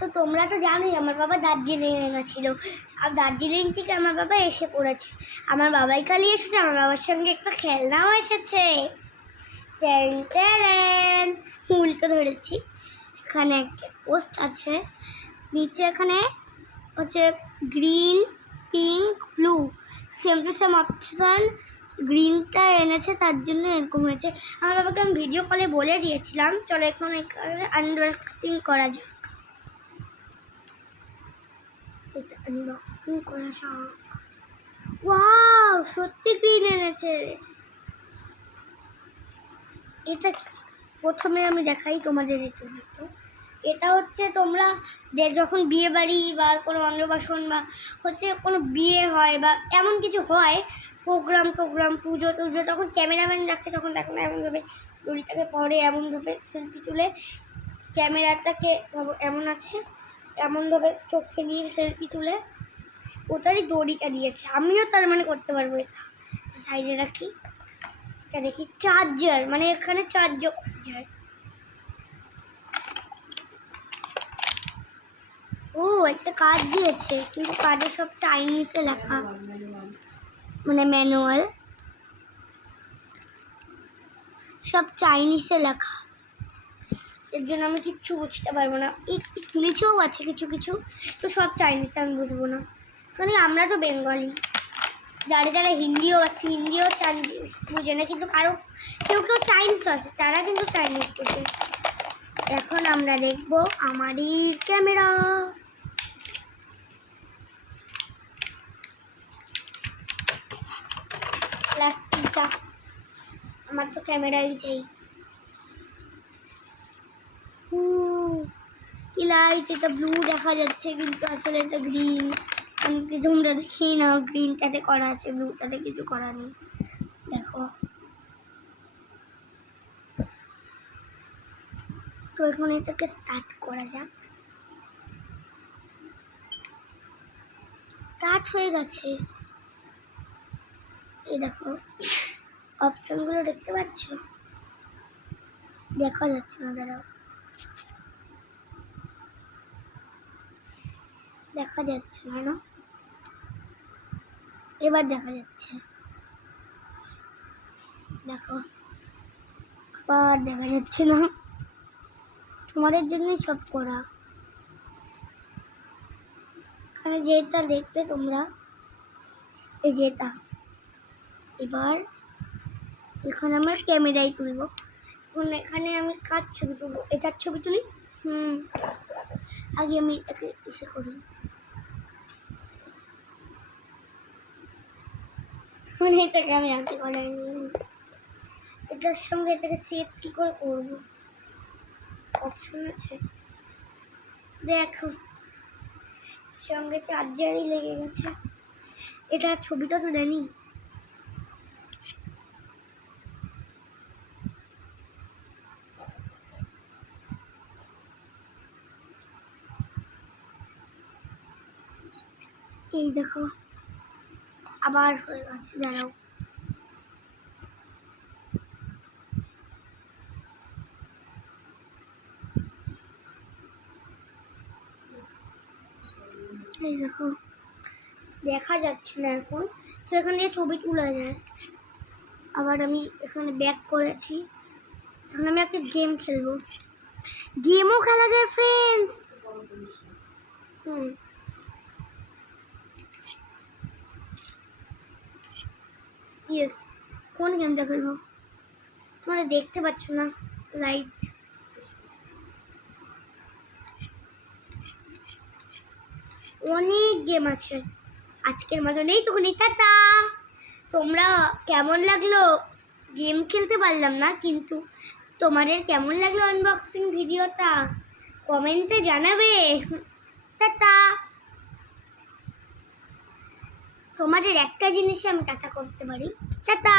তো তোমরা তো জানোই আমার বাবা দার্জিলিং গেছিল, আর দার্জিলিং থেকে আমার বাবা এসে পড়েছে। আমার বাবাই কালি এসেছে, আমার বাবার সঙ্গে একটা খেলনাও এসেছে। উল্টো ধরেছি। এখানে একটা পোস্ট আছে, নিচে এখানে হচ্ছে green, pink, blue, same to same option. গ্রিনটা এনেছে তার জন্য এরকম হয়েছে। আমার বাবাকে আমি ভিডিও কলে বলে দিয়েছিলাম। চলো এখন এখানে আনবক্সিং করা যাক। আনবক্সিং করা যাক। ওয়াও, সত্যি গ্রিন এনেছে। এটা কি? প্রথমে আমি দেখাই তোমাদের একটু। এটা হচ্ছে তোমরা যখন বিয়ে বাড়ি বা কোনো অন্নপ্রাশন বা হচ্ছে কোনো বিয়ে হয় বা এমন কিছু হয়, প্রোগ্রাম পুজো টুজো, তখন ক্যামেরাম্যান রাখে, তখন দেখো না এমনভাবে দড়িটাকে পরে এমনভাবে সেলফি তুলে, ক্যামেরাটাকে এমন আছে এমনভাবে চোখে নিয়ে সেলফি তুলে ওটারই দড়িটা দিয়েছে। আমিও তার মানে করতে পারবো। এটা সাইডে রাখি, এটা দেখি চার্জার, মানে এখানে চার্জ যায়। ও, একটা কার্ড দিয়েছে, কিন্তু কার্ডে সব চাইনিজে লেখা, মানে ম্যানুয়াল সব চাইনিজে লেখা। এর জন্য আমি কিচ্ছু বুঝতে পারবো না। ইংলিশেও আছে কিছু কিছু, তো সব চাইনিজ আমি বুঝবো না, মানে আমরা তো বেঙ্গলি। যারা যারা হিন্দিও আছে, হিন্দিও চাইনিজ বুঝে না, কিন্তু কেউ চাইনিজ আছে, যারা কিন্তু চাইনিজ বুঝে। এখন আমরা দেখবো আমারই ক্যামেরা। প্লাস্টিকটা, আমার তো ক্যামেরাই চাই। কি লাইট, এটা ব্লু দেখা যাচ্ছে কিন্তু আসলে এটা গ্রিন। আমি তোমরা দেখি না, গ্রিনটাতে করা আছে, ব্লুটাতে কিছু করা নেই। দেখো তো এখন এটাকে স্টার্ট করা যাক। স্টার্ট হয়ে গেছে। এই দেখো অপশনগুলো দেখতে পাচ্ছ? দেখা যাচ্ছে না, দাঁড়াও, দেখা যাচ্ছে না, এবার দেখা যাচ্ছে। দেখো আবার দেখা যাচ্ছে না। তোমাদের জন্যই সব করা। এখানে যেটা দেখবে তোমরা, এই যেটা, এবার এখানে আমরা ক্যামেরায় তুলবো। এখন এখানে আমি কার ছবি তুলবো? এটার ছবি তুলি। আগে আমি এটাকে এসে করি, মানে এটাকে আমি আগে করাই নিই। এটার সঙ্গে এটাকে সেট কী করে করবো? অপশন আছে, দেখো সঙ্গে চার্জারই লেগে গেছে। এটা ছবিটা তুলে নি। এই দেখো আবার হয়ে গেছে, দাঁড়াও। এই দেখো দেখা যাচ্ছে না এখন, তো এখানে ছবি তোলা যায়। আবার আমি এখানে ব্যাক করেছি। এখন আমি একটা গেম খেলবো। গেমও খেলা যায় ফ্রেন্ডস। ইয়েস, কোন গেমটা খেলবো? তোমরা দেখতে পাচ্ছ না, লাইট। অনেক গেম আছে, আজকের মতো নেই তখন। টাটা। তোমরা কেমন লাগলো? গেম খেলতে পারলাম না, কিন্তু তোমাদের কেমন লাগলো আনবক্সিং ভিডিওটা কমেন্টে জানাবে। টাটা। তোমাদের একটা জিনিসে আমি টাটা করতে পারি। টাটা।